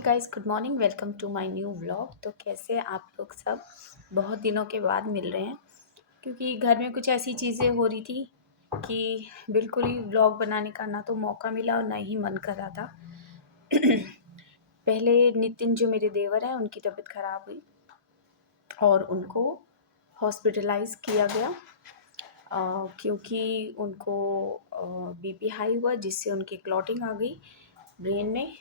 Hi guys, good morning. Welcome to my new vlog. तो कैसे आप लोग सब? बहुत दिनों के बाद मिल रहे हैं क्योंकि घर में कुछ ऐसी चीज़ें हो रही थी कि बिल्कुल ही व्लॉग बनाने का ना तो मौका मिला और ना ही मन कर रहा था। पहले नितिन जो मेरे देवर हैं उनकी तबीयत ख़राब हुई और उनको हॉस्पिटलाइज किया गया क्योंकि उनको बीपी हाई हुआ जिससे उनकी क्लॉटिंग आ गई ब्रेन में।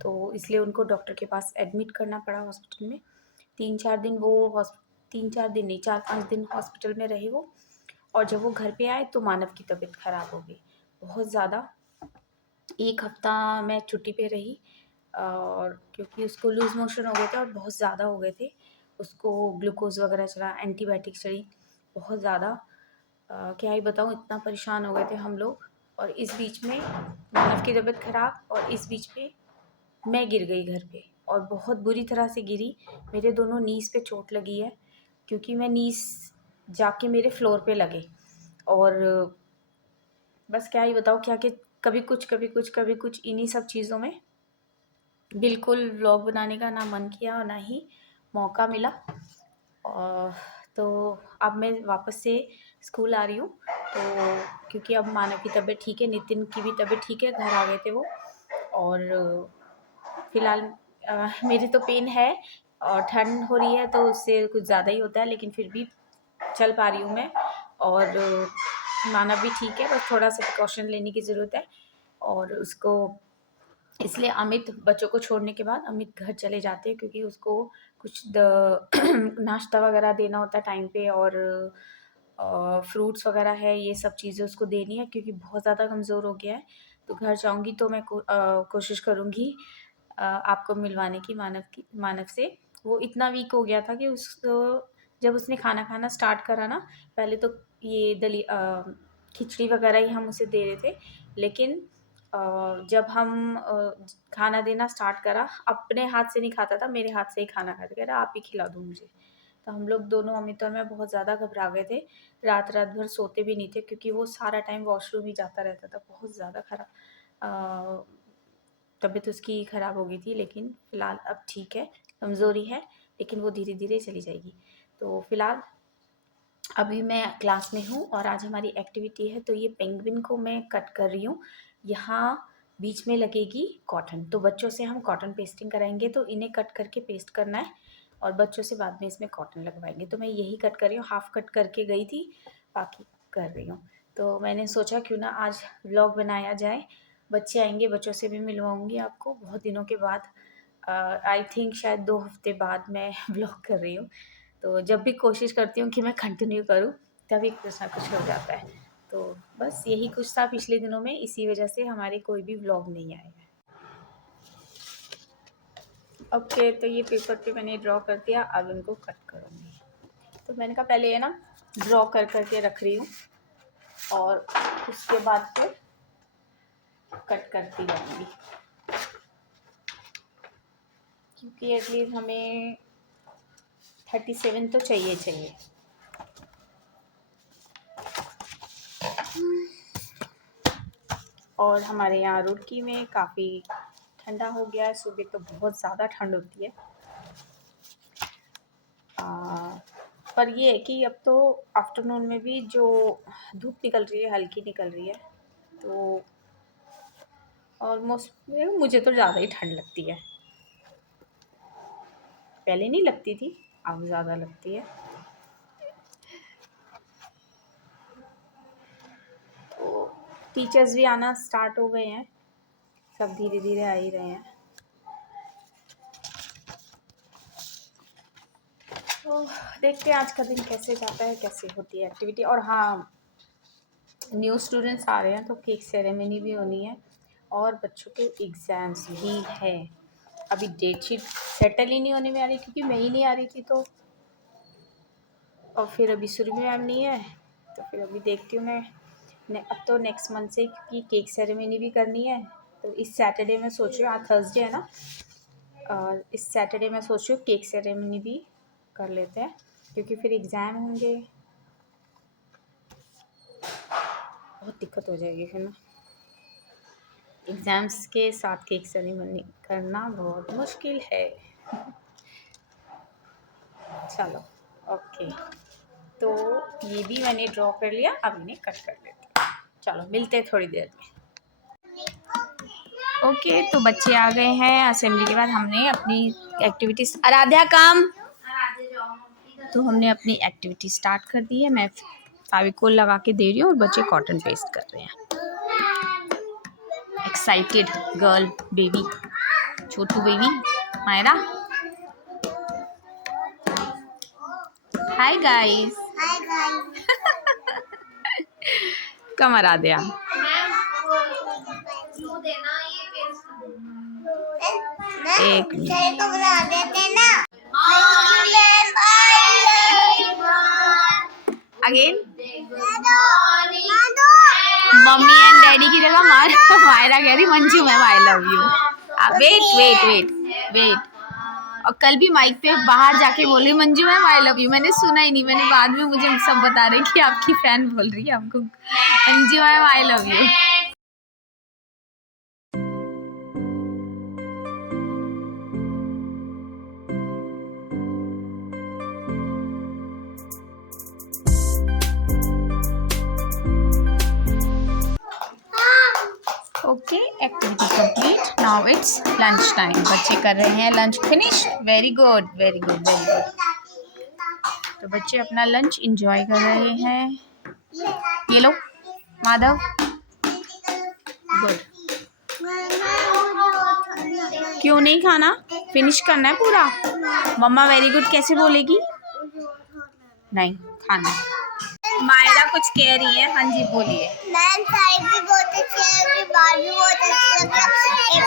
तो इसलिए उनको डॉक्टर के पास एडमिट करना पड़ा हॉस्पिटल में। 3-4 दिन वो 3-4 दिन नहीं, 4-5 दिन हॉस्पिटल में रहे वो। और जब वो घर पे आए तो मानव की तबीयत ख़राब हो गई बहुत ज़्यादा। 1 हफ्ता मैं छुट्टी पे रही और क्योंकि उसको लूज़ मोशन हो गए थे और बहुत ज़्यादा हो गए थे। उसको ग्लूकोज़ वगैरह चढ़ा, एंटीबायोटिक चढ़ी बहुत ज़्यादा। क्या ही बताऊँ, इतना परेशान हो गए थे हम लोग। और इस बीच में मानव की तबीयत ख़राब और इस बीच में मैं गिर गई घर पे और बहुत बुरी तरह से गिरी। मेरे दोनों नीज़ पे चोट लगी है क्योंकि मैं नीज़ जाके मेरे फ्लोर पे लगे। और बस क्या ही बताऊँ, क्या कि कभी कुछ कभी कुछ कभी कुछ इन्हीं सब चीज़ों में बिल्कुल व्लॉग बनाने का ना मन किया और ना ही मौका मिला। और तो अब मैं वापस से स्कूल आ रही हूँ, तो क्योंकि अब मानव की तबीयत ठीक है, नितिन की भी तबीयत ठीक है, घर आ गए थे वो। और फ़िलहाल मेरी तो पेन है और ठंड हो रही है तो उससे कुछ ज़्यादा ही होता है, लेकिन फिर भी चल पा रही हूँ मैं। और मानव भी ठीक है, बस थोड़ा-सा प्रिकॉशन लेने की ज़रूरत है। और उसको इसलिए अमित बच्चों को छोड़ने के बाद अमित घर चले जाते हैं क्योंकि उसको कुछ नाश्ता वगैरह देना होता है टाइम पे। और फ्रूट्स वगैरह है, ये सब चीज़ें उसको देनी है क्योंकि बहुत ज़्यादा कमज़ोर हो गया है। तो घर जाऊँगी तो मैं कोशिश करूँगी आपको मिलवाने की मानव से। वो इतना वीक हो गया था कि उसको जब उसने खाना खाना स्टार्ट करा ना, पहले तो ये खिचड़ी वगैरह ही हम उसे दे रहे थे। लेकिन जब हम खाना देना स्टार्ट करा, अपने हाथ से नहीं खाता था, मेरे हाथ से ही खाना खाता, कह रहा आप ही खिला दो मुझे। तो हम लोग दोनों, अमित और मैं, बहुत ज़्यादा घबरा गए थे। रात भर सोते भी नहीं थे क्योंकि वो सारा टाइम वॉशरूम ही जाता रहता था। बहुत ज़्यादा तबीयत उसकी ख़राब हो गई थी, लेकिन फ़िलहाल अब ठीक है। कमज़ोरी है लेकिन वो धीरे-धीरे चली जाएगी। तो फ़िलहाल अभी मैं क्लास में हूँ और आज हमारी एक्टिविटी है, तो ये पेंगुइन को मैं कट कर रही हूँ। यहाँ बीच में लगेगी कॉटन, तो बच्चों से हम कॉटन पेस्टिंग कराएंगे, तो इन्हें कट करके पेस्ट करना है और बच्चों से बाद में इसमें कॉटन लगवाएंगे। तो मैं यही कट कर रही हूँ, हाफ कट करके गई थी, बाकी कर रही हूँ। तो मैंने सोचा क्यों ना आज व्लॉग बनाया जाए। बच्चे आएंगे, बच्चों से भी मिलवाऊंगी आपको बहुत दिनों के बाद। आई थिंक शायद 2 हफ्ते बाद मैं व्लॉग कर रही हूँ। तो जब भी कोशिश करती हूँ कि मैं कंटिन्यू करूँ, तभी कुछ ना कुछ हो जाता है। तो बस यही कुछ था पिछले दिनों में, इसी वजह से हमारे कोई भी व्लॉग नहीं आए हैं। ओके, तो ये पेपर पे मैंने ड्रॉ कर दिया, अब इनको कट करूँगी। तो मैंने कहा पहले ये ना ड्रॉ कर करके रख रही हूँ और उसके बाद फिर कट करती जाऊँगी, क्योंकि एटलीस्ट हमें 37 तो चाहिए चाहिए। और हमारे यहाँ रुड़की में काफ़ी ठंडा हो गया है। सुबह तो बहुत ज़्यादा ठंड होती है, पर ये है कि अब तो आफ्टरनून में भी जो धूप निकल रही है, हल्की निकल रही है, तो ऑलमोस्ट मुझे तो ज़्यादा ही ठंड लगती है। पहले नहीं लगती थी, अब ज़्यादा लगती है। तो टीचर्स भी आना स्टार्ट हो गए हैं, सब धीरे धीरे आ ही रहे हैं। तो देखते हैं आज का दिन कैसे जाता है, कैसे होती है एक्टिविटी। और हाँ, न्यू स्टूडेंट्स आ रहे हैं तो केक सेरेमनी भी होनी है और बच्चों के एग्ज़ाम्स भी हैं। अभी डेट शीट सेटल ही नहीं होने में आ रही क्योंकि मैं ही नहीं आ रही थी, तो और फिर अभी सुरभि मैम नहीं है, तो फिर अभी देखती हूँ मैं अब तो नेक्स्ट मंथ से, क्योंकि केक सेरेमनी भी करनी है। तो इस सैटरडे मैं सोच रही हूँ, आज थर्सडे है ना, और इस सैटरडे मैं सोच रही हूँ केक सेरेमनी भी कर लेते हैं क्योंकि फिर एग्ज़ाम होंगे, बहुत दिक्कत हो जाएगी फिर ना। एग्ज़ाम्स के साथ केक सेरेमनी करना बहुत मुश्किल है। चलो, ओके। तो ये भी मैंने ड्रॉ कर लिया, अब इन्हें कट कर लेते हैं। चलो मिलते हैं थोड़ी देर में। ओके, तो बच्चे आ गए हैं। असेंबली के बाद हमने अपनी एक्टिविटीज, आराध्या काम, तो हमने अपनी एक्टिविटी स्टार्ट कर दी है। मैं फेविकोल लगा के दे रही हूँ और बच्चे कॉटन पेस्ट कर रहे हैं। एक्साइटेड गर्ल बेबी, छोटू बेबी मायरा। हाय गाइस, कम आराध्या। एक अगेन मम्मी एंड डैडी की जगह मायरा कह रही Manju ma'am I love you. Wait wait wait wait, और कल भी माइक पे बाहर जाके बोल रही Manju ma'am I love you. मैंने सुना ही नहीं, मैंने बाद में मुझे सब बता रहे कि आपकी फैन बोल रही है आपको Manju ma'am I love you. Okay, activity complete. Now it's lunch time. बच्चे कर रहे हैं lunch finish. Very good very good very good. तो बच्चे अपना लंच एंजॉय कर रहे हैं। ये लो माधव, गुड। क्यों नहीं खाना, फिनिश करना है पूरा। मम्मा वेरी गुड कैसे बोलेगी? नहीं खाना। मायरा कुछ कह रही है, हाँ जी बोलिए। मैम साइड भी बहुत अच्छी है, बाल भी बहुत अच्छा लग रहा है,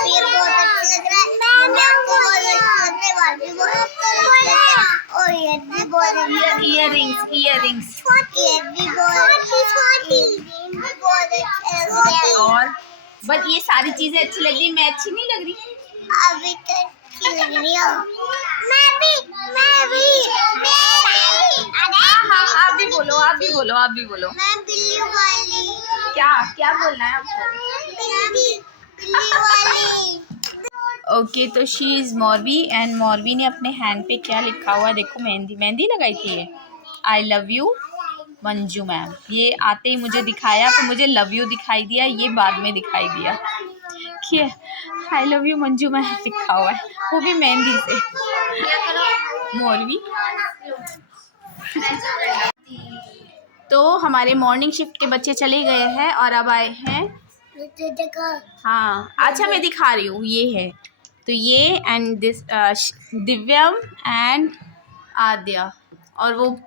ये बहुत अच्छा लग रहा है, मैम आपको बहुत अच्छा लग रहा है, बाल भी बहुत अच्छा लग रहा है, और ये भी बहुत इयररिंग्स इयररिंग्स ये भी बहुत अच्छा लग रहा है। और बस ये सारी चीजें अच्छी लग रही, मैं अच्छी नहीं लग रही? अभी तो अच्छी लग रही हो। मैं भी हाँ, आप भी बोलो आप भी बोलो आप भी बोलो। मैं बिल्ली वाली। क्या क्या बोलना है आपको? बिल्ली वाली। ओके, तो she is Morbi and Morbi ने अपने हैंड पे क्या लिखा हुआ है देखो, मेहंदी मेहंदी लगाई थी ये। आई लव यू मंजू मैम। ये आते ही मुझे दिखाया तो मुझे लव यू दिखाई दिया, ये बाद में दिखाई दिया कि आई लव यू मंजू मैम लिखा हुआ है, वो भी मेहंदी से। मौरवी तो हमारे मॉर्निंग शिफ्ट के बच्चे चले गए हैं और अब आए हैं। हाँ अच्छा, मैं दिखा रही हूँ, ये है तो ये एंड दिस दिव्यम एंड आद्या, और वो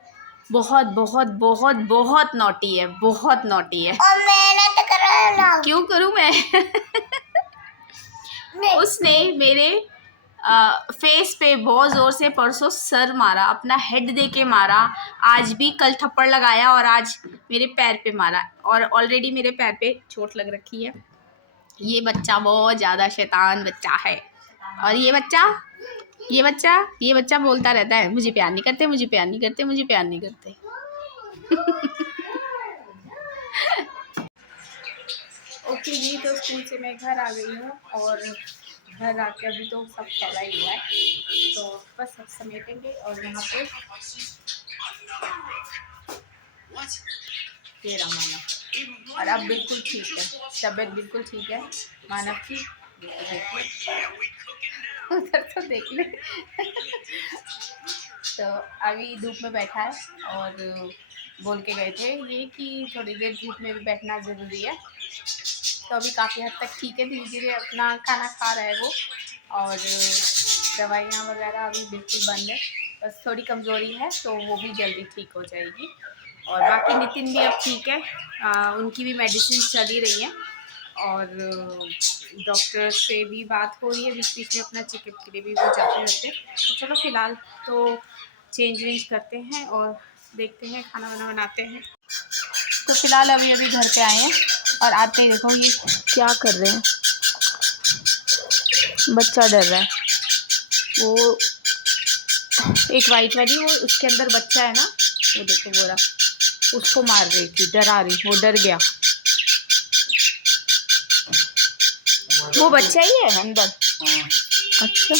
बहुत बहुत बहुत बहुत नॉटी है, बहुत नॉटी है। और मेहनत कर रहा हूँ। क्यों करूँ मैं? उसने मेरे फेस पे बहुत ज़ोर से परसों सर मारा, अपना हेड दे के मारा, आज भी कल थप्पड़ लगाया और आज मेरे पैर पे मारा, और ऑलरेडी मेरे पैर पे चोट लग रखी है। ये बच्चा बहुत ज़्यादा शैतान बच्चा है, और ये बच्चा बोलता रहता है मुझे प्यार नहीं करते, मुझे प्यार नहीं करते, मुझे प्यार नहीं करते। ओके जी, तो स्कूल से मैं घर आ गई हूँ और घर आके अभी तो सब फैला ही हुआ है, तो बस सब समेटेंगे। और यहाँ पे ये रहा मानव, और अब बिल्कुल ठीक है, तबीयत बिल्कुल ठीक है मानव की। उधर तो देख ले। तो अभी धूप में बैठा है और बोल के गए थे ये कि थोड़ी देर धूप में भी बैठना ज़रूरी है। तो अभी काफ़ी हद तक ठीक है, धीरे धीरे अपना खाना खा रहा है वो, और दवाइयाँ वगैरह अभी बिल्कुल बंद है, बस थोड़ी कमज़ोरी है तो वो भी जल्दी ठीक हो जाएगी। और बाकी नितिन भी अब ठीक है, उनकी भी मेडिसिन चल ही रही है, और डॉक्टर से भी बात हो रही है, बीच बीच में अपना चेकअप के लिए भी वो जाते रहते हैं। तो चलो फ़िलहाल तो चेंज वेंज करते हैं और देखते हैं, खाना वाना बनाते हैं। तो फ़िलहाल अभी अभी घर पे आए हैं और आते ही देखो ये क्या कर रहे हैं, बच्चा डर रहा है। वो एक वाइट वाली, वो उसके अंदर बच्चा है ना, वो देखो वो रहा, उसको मार रही थी, डरा रही, वो डर गया। वो बच्चा ही है अंदर। अच्छा,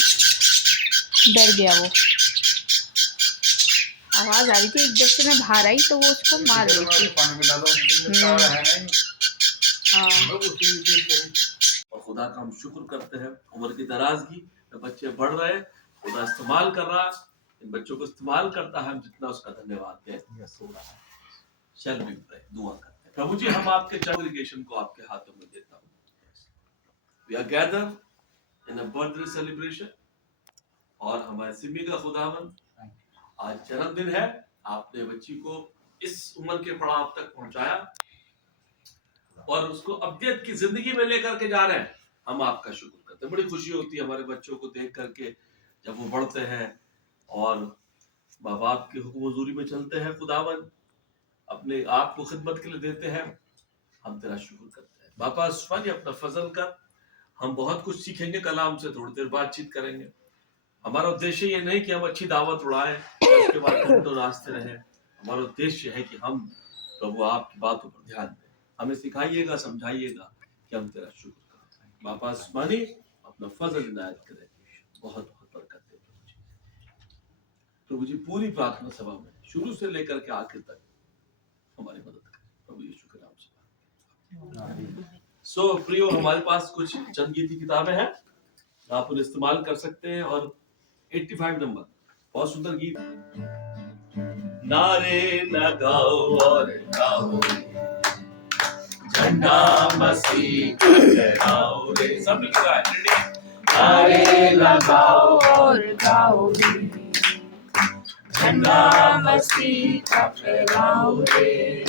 डर गया वो। आवाज आ रही थी, जब से मैं बाहर आई तो वो उसको मार रही थी। और खुदा का हम शुक्र करते हैं, उम्र की दराजगी में बच्चे बढ़ रहे हैं, खुदा इस्तेमाल कर रहा है, इन बच्चों को इस्तेमाल करता है, हम जितना उसका धन्यवाद दें थोड़ा है। चल भी दुआ करते हैं। प्रभु जी, हम आपके कॉन्ग्रेगेशन को आपके हाथों में देता हूँ। We are gathered in a birthday celebration, और हमारे सिमी का खुदावन आज जन्मदिन है। आपने बच्ची को इस उम्र के पड़ाव तक पहुंचाया और उसको अब्दियत की जिंदगी में लेकर के जा रहे हैं। हम आपका शुक्र करते हैं। बड़ी खुशी होती है हमारे बच्चों को देख करके, जब वो बढ़ते हैं और माँ बाप की हुक्म हुजूरी में चलते हैं। खुदावन अपने आप को खिदमत के लिए देते हैं, हम तेरा शुक्र करते हैं। बापा स्वामी अपना फजल कर, हम बहुत कुछ सीखेंगे, कलाम से थोड़ी देर बातचीत करेंगे। हमारा उद्देश्य ये नहीं कि हम अच्छी दावत उड़ाएं और उसके बाद घंटों नाचते रहें। हमारा उद्देश्य है कि हम प्रभु आपकी बातों पर ध्यान दें। हमें सिखाइएगा, समझाइएगा कि हम तेरा शुक्र करें। बापा आसमानी अपना फजल इनायत करें, बहुत बहुत बरकत दे प्रभु जी। पूरी प्रार्थना सभा में शुरू से लेकर के आखिर तक हमारी मदद करें प्रभु यीशु के नाम से। प्रियो, हमारे पास कुछ चंद गीति किताबें हैं, आप उन्हें इस्तेमाल कर सकते हैं। और 85 नंबर, बहुत सुंदर गीत। नारे लगाओ और गाओ, झंडा मसीह का लहराओ रे। सब मिल रहा है। नारे लगाओ और गाओ, झंडा मसीह का फहराओ रे।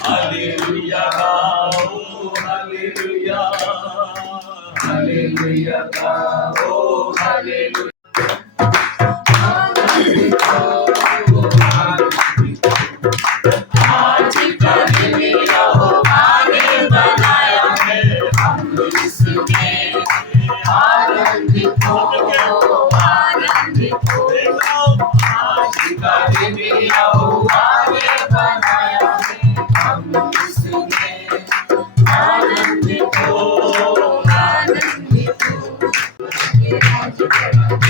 हालेलुया गाओ, हालेलुया, हालेलुया गाओ, हालेलुया। आज का दिन यहोवा ने बनाया है, हम इसमें आनंदित हो, आनंदित हो। आज का दिन यहोवा ने बनाया है, हम इसमें आनंदित हो, आनंदित हो। ये आज का दिन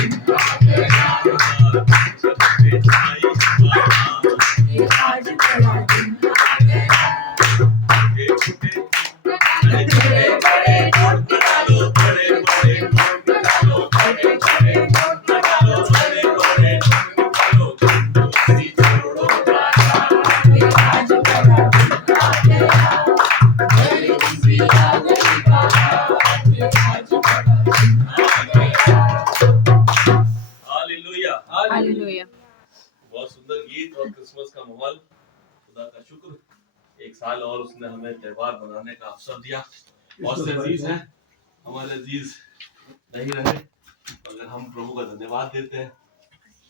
बहुत सुंदर गीत और क्रिसमस का माहौल। खुदा का शुक्र, एक साल और उसने हमें त्योहार मनाने का अवसर दिया। बहुत से अजीज हैं, हमारे अजीज नहीं रहे, अगर हम प्रभु का धन्यवाद देते हैं।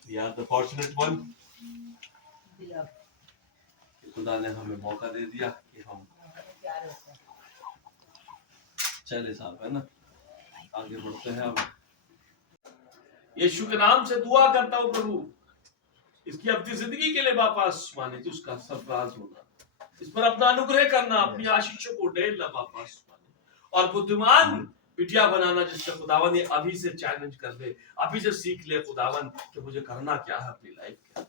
We are the fortunate one। खुदा ने हमें मौका दे दिया कि हम चले साहब, है ना, आगे बढ़ते हैं। अब यीशु के नाम से दुआ करता हूँ प्रभु, इसकी अपनी जिंदगी के लिए बापा माने कि उसका सरफराज होना, इस पर अपना अनुग्रह करना, अपनी आशीषों को ढेरना बापा माने, और बुद्धिमान बिटिया बनाना, जिससे खुदावन ये अभी से चैलेंज कर दे, अभी से सीख ले खुदावन कि मुझे करना क्या है अपनी लाइफ के।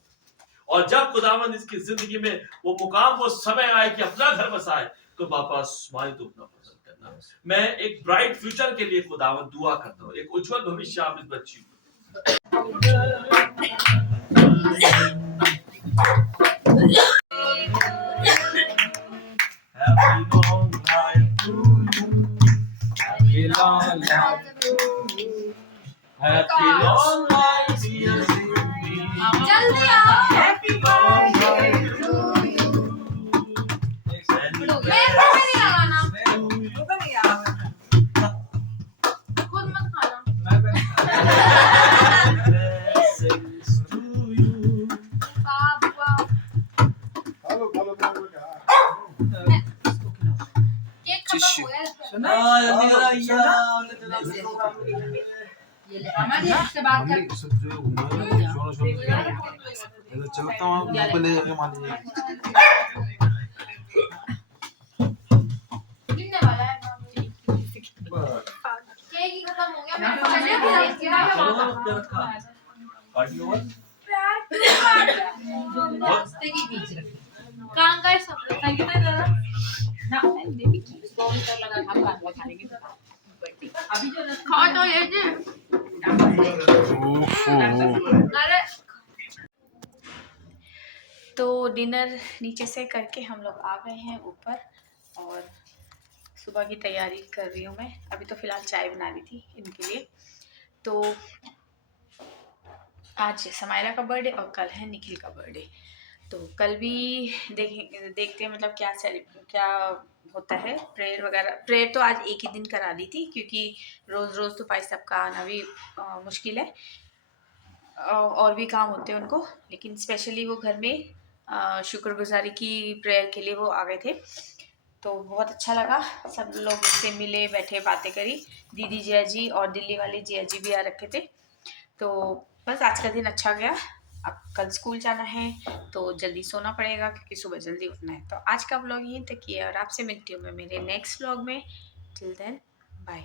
और जब खुदावन इसकी जिंदगी में वो मुकाम, वो समय आए कि अपना घर बसाए, तो बापा माने तो अपना पसंद करना। मैं एक ब्राइट फ्यूचर के लिए खुदावन दुआ करता हूँ, एक उज्जवल भविष्य आप इस बच्ची को। Happy long life to you. Happy long life to you. Happy long life, dear Cindy. Jaldi आओ. Happy long life to you. मेरे को नहीं लगाना. मेरे को नहीं आना. खुद मत खाना. Blessings to you. पापा. हेलो हेलो हेलो क्या? केक खत्म हो गया. सुना? जल्दी करो ये ले अमन से बात कर. सुनो चलता हूँ पहले मान लीजिए. कितने वाला है? क्या रखा? Party over? कहाँ का है सब? थैंक यू दादा। ना मैंने भी स्टोरी कर लगा हम रात में खाएंगे अभी जो खा तो ये जी अरे तो डिनर नीचे से करके हम लोग आ गए हैं ऊपर और सुबह की तैयारी कर रही हूँ मैं। अभी तो फ़िलहाल चाय बना रही थी इनके लिए। तो आज समायला का बर्थडे और कल है निखिल का बर्थडे। तो कल भी देखते हैं मतलब क्या होता है। प्रेयर वगैरह, प्रेयर तो आज एक ही दिन करा दी थी क्योंकि रोज़ रोज़ तो भाई साहब का आना भी मुश्किल है। और भी काम होते हैं उनको, लेकिन स्पेशली वो घर में शुक्रगुजारी की प्रेयर के लिए वो आ गए थे। तो बहुत अच्छा लगा, सब लोग से मिले, बैठे, बातें करी। दीदी जिया जी और दिल्ली वाले जिया जी भी आ रखे थे। तो बस आज का दिन अच्छा गया। अब कल स्कूल जाना है तो जल्दी सोना पड़ेगा क्योंकि सुबह जल्दी उठना है। तो आज का व्लॉग यहीं तक ही है और आपसे मिलती हूँ मैं मेरे नेक्स्ट व्लॉग में। Till then bye.